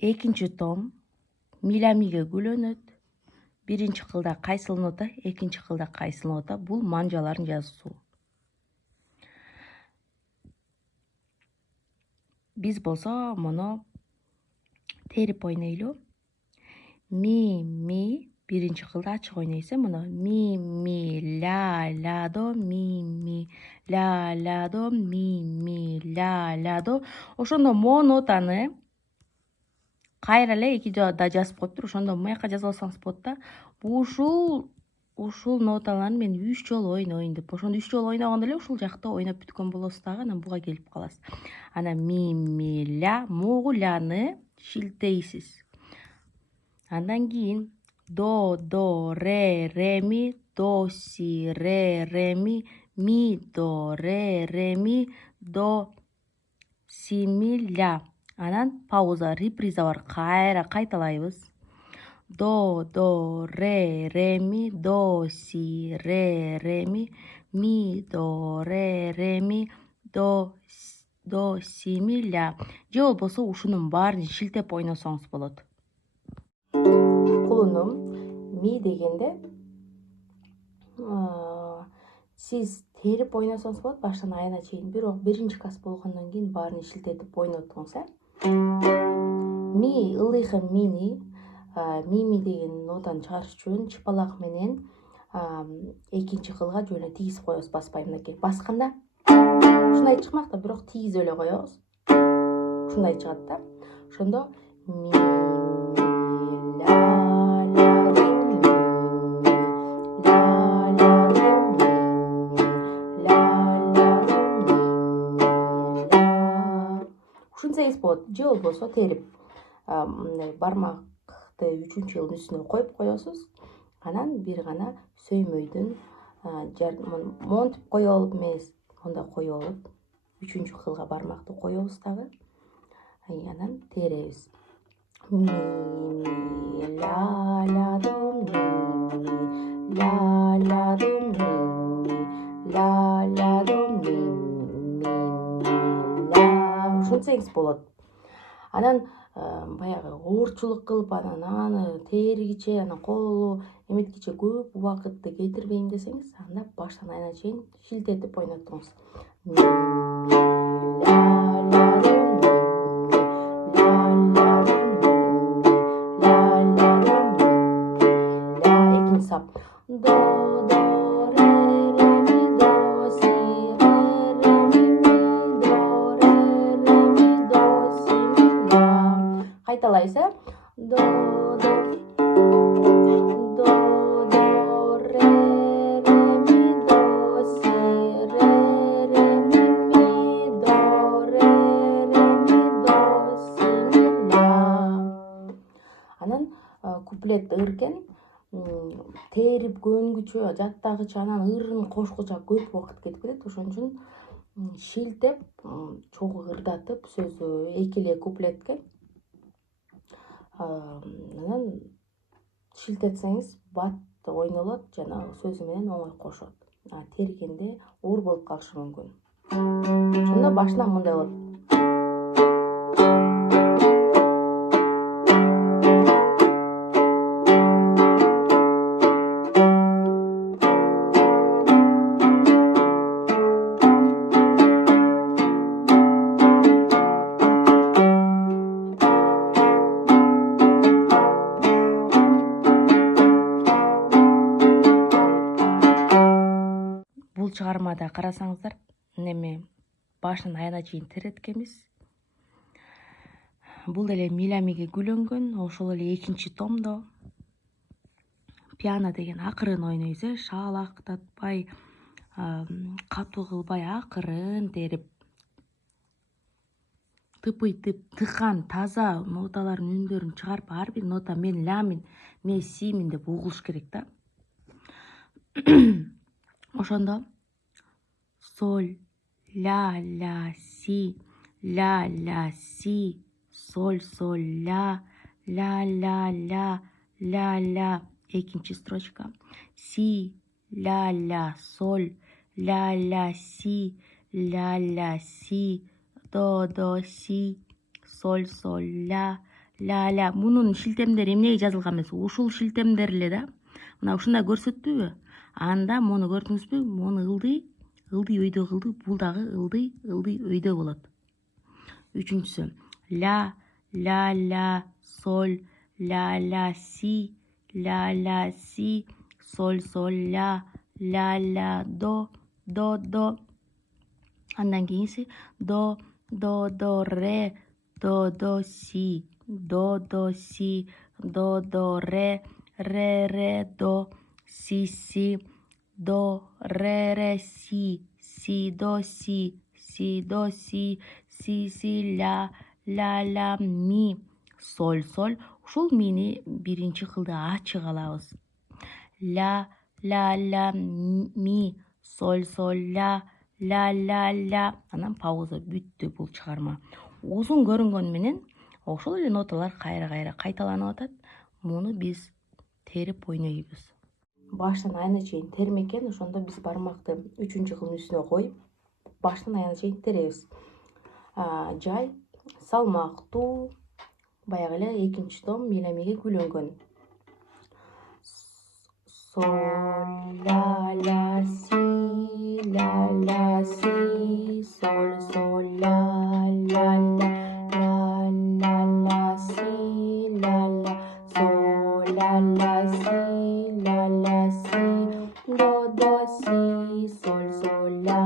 экинчи том миламиге гүлөнөт. Биринчи кылда кайсыл нота, экинчи кылда кайсыл нота. Бул манжаларын жазуусу. Биз болсо муну терип ойнойлу. Ми биринчи кылда ачык ойнойсуз. Муну ми ла до ми ла до ми ла до. Ошондо мо нотаны кайра эле эки жада жазып коюптур. Ошондо маяка жазып алсаңыз болот да. Ушул ноталарды мен 3 жолу ойнойн деп. Ошондо 3 жолу ойногондо эле ушул жакта ойноп бүткөн болосуз дагы. Анан буга келип каласыз. Анан ми ла могу ляны шилтейсиз. Андан кийин до ре ми до си ре ми до ре ми до си ми ля. Анан пауза, реприза бар. Кайра кайталайбыз. До ре ми до си ре ми до ре ми до си ми ля. Же болбосо ушунун баарын шилтеп ойносоңуз болот. Кулунум ми дегенде сиз терип ойносоңуз болот баштан аягына чейин. Бирок биринчи класс болгондон кийин баарын шилтетип ойнотуңуз, Ми ылыйкы мини ми деген нотаны чыгарыш үчүн чыпалак менен экинчи кылга жөн эле тийгизип коебуз, баспай мынакей. Басканда ушундай чыкмак да, бирок тийгизип эле коебуз. Ушундай чыгат да. Ошондо ми ушинтсеңиз болот. Же болбосо терип бармакты 3-жылдын үстүнө коюп коесуз. Анан бир гана сөймөйдүн монтип кое алып эмес, монда кое алып 3-кылга бармакты коебуз дагы. Анан теребиз. Ми ла до ми ла до ми ла до ми ла. Ушинтсеңиз болот. Анан баягы оорчулук кылып анан аны тээригиче, анан колу эметкиче көп убакытты кетирбейм десеңиз, анда баштан аягына чейин шилтетип ойнотуңуз. Экинчи сап. Кайталайсыз, до ре ми до си ре ми до ре ми до си ля. Анан куплет ыркен терип көнгүчө, жаттагыча, анан ырын кошкуча көп убакыт кетип кетет. Ошон үчүн шилтеп, чогуу ырдатып сөзү эки эле куплетке анан шилтетсеңиз бат ойнолот жана сөзү менен оңой кошот. Тергенде оор болуп калышы мүмкүн. Ошондо башынан мындай болот. Бул чыгармада карасаңыздар, неме башынан аягына чейин тереткенбиз. Бул деле миламиге гүлөнгөн, ошол эле экинчи томдо пиано деген акырын ойнойсуз, шаалактатпай, катуу кылбай акырын терип, тыпыйтып, тыкан, таза ноталардын үндөрүн чыгарып, ар бир нота мен лямин, мен симин деп угулуш керек да. Ошондо соль, ля си, соль, ля, ля, экинчи строчка. Си, ля, соль, ля, си, до, си, соль, ля ля. Мунун шилтемдери эмнеге жазылган эмес? Ушул шилтемдер эле да. Мына ушундай көрсөттүбү? Анда муну көрдүңүзбү? Муну ылдый өйдө кылдык. Бул дагы ылдый өйдө болот. Үчүнчүсү ля ля соль ля си соль ля до андан кийинкиси до ре до си до ре до си до ре си до си ля ми соль. Ушул мини биринчи кылды ачык алабыз. Ля ми соль ля. Анан пауза, бүттү бул чыгарма. Узун көрүнгөнү менен ошол эле ноталар кайра кайталанып атат. Муну биз терип ойнойбуз. Баштан аягына чейин термекен, ошондо биз бармакты 3-кылдын үстүнө коюп, баштан аягына чейин теребиз. Жай, салмактуу, баягы эле 2-том миляmiге күлөнгөн. Соль ля си соль ля си соль до си соль ля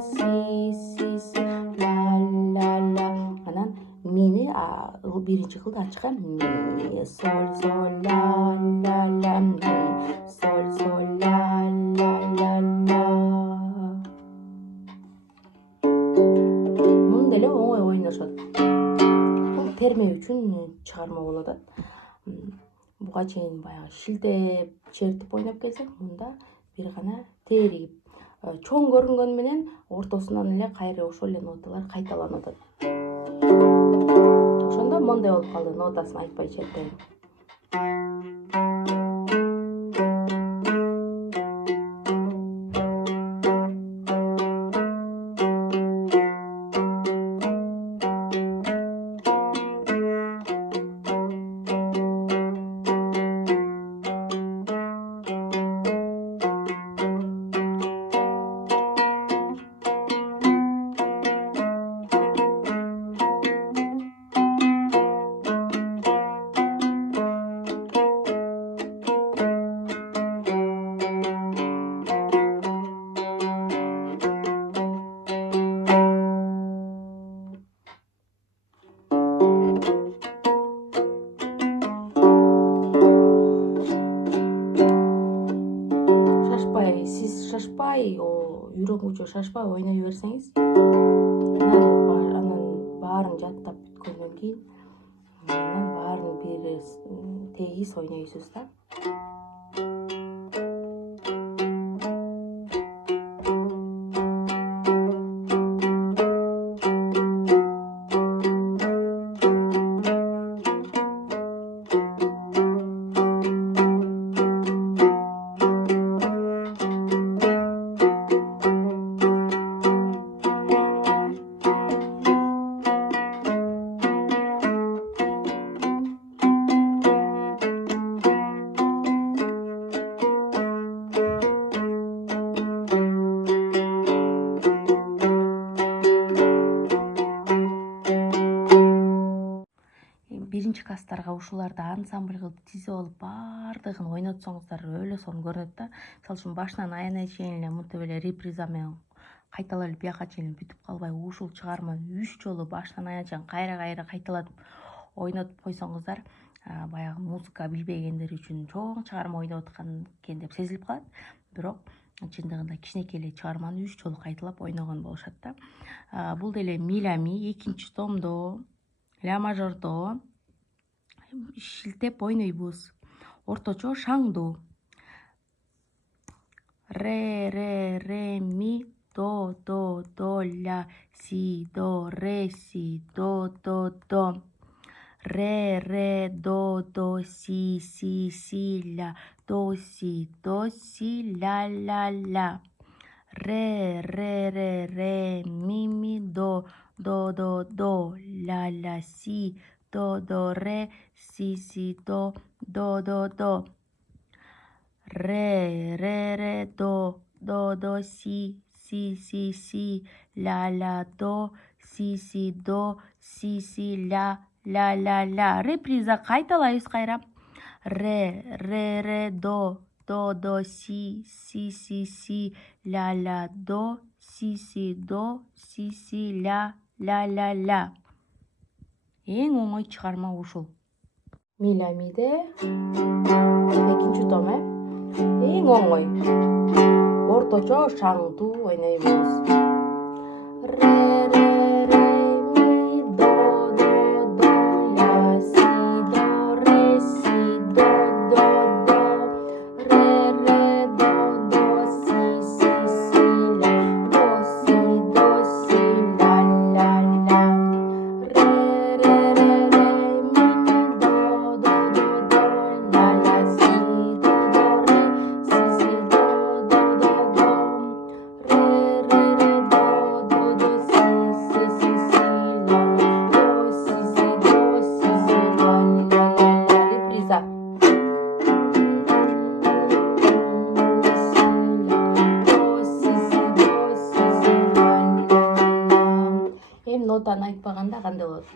соль си соль анан мини биринчи кылды ачыкка ми соль ля ми соль ля. Муну деле оңой ойношот. Бул терме үчүн чыгарма болуп атат. Буга чейин баягы шилтеп чертип ойноп келсек, мында бир гана теригип чоң көрүнгөнү менен ортосунан эле кайра ошол эле ноталар кайталанып атат. Ошондо моундай болуп калды, нотасын айтпай чертейин. Үйрөнгүчө шашпай ойной берсеңиз, анан баарын жаттап бүткөндөн кийин анан баарын бир тегиз ойнойсуз да. Биринчи класстарга ушуларды ансамбль кылып тизип алып баардыгын ойнотсоңуздар өлө сонун көрүнөт да. Мисалы үчүн башынан аягына чейин эле мынтип эле реприза менен кайталап бияка чейин бүтүп калбай, ушул чыгарма 3 жолу баштан аягына чейин кайра кайталатып ойнотуп койсоңуздар, баягы музыка билбегендер үчүн чоң чыгарма ойноп аткан экен деп сезилип калат. Бирок чындыгында кичинекей эле чыгарманы 3 жолу кайталап ойногон болушат да. Бул деле милями 2-томдо, ля мажордо шилтеп ойнойбуз. Орточо шаңдуу. Ре, ми, до, ля, си, до, до. Ре, до, си, ля, до, си, ля. Ре, ми, до, ля, си, до, ре, си, до, до. Ре, до, си, ля, до, си, до, ля. Реприза қайталайбыз қайра. Ре, до, си, ля, до, си, до, ля. Ең оңай шығарма ушул. Миде экинчи том, эң оңой. Орточо шаңдуу ойнойбуз. Ре, ми, до, ля, си, до, ре, си, до. Ре, до, си, ля, до, си, ля. Ре, ми, до, ля, си, до, ре, си, до. Нотаны айтпаганда кандай болот?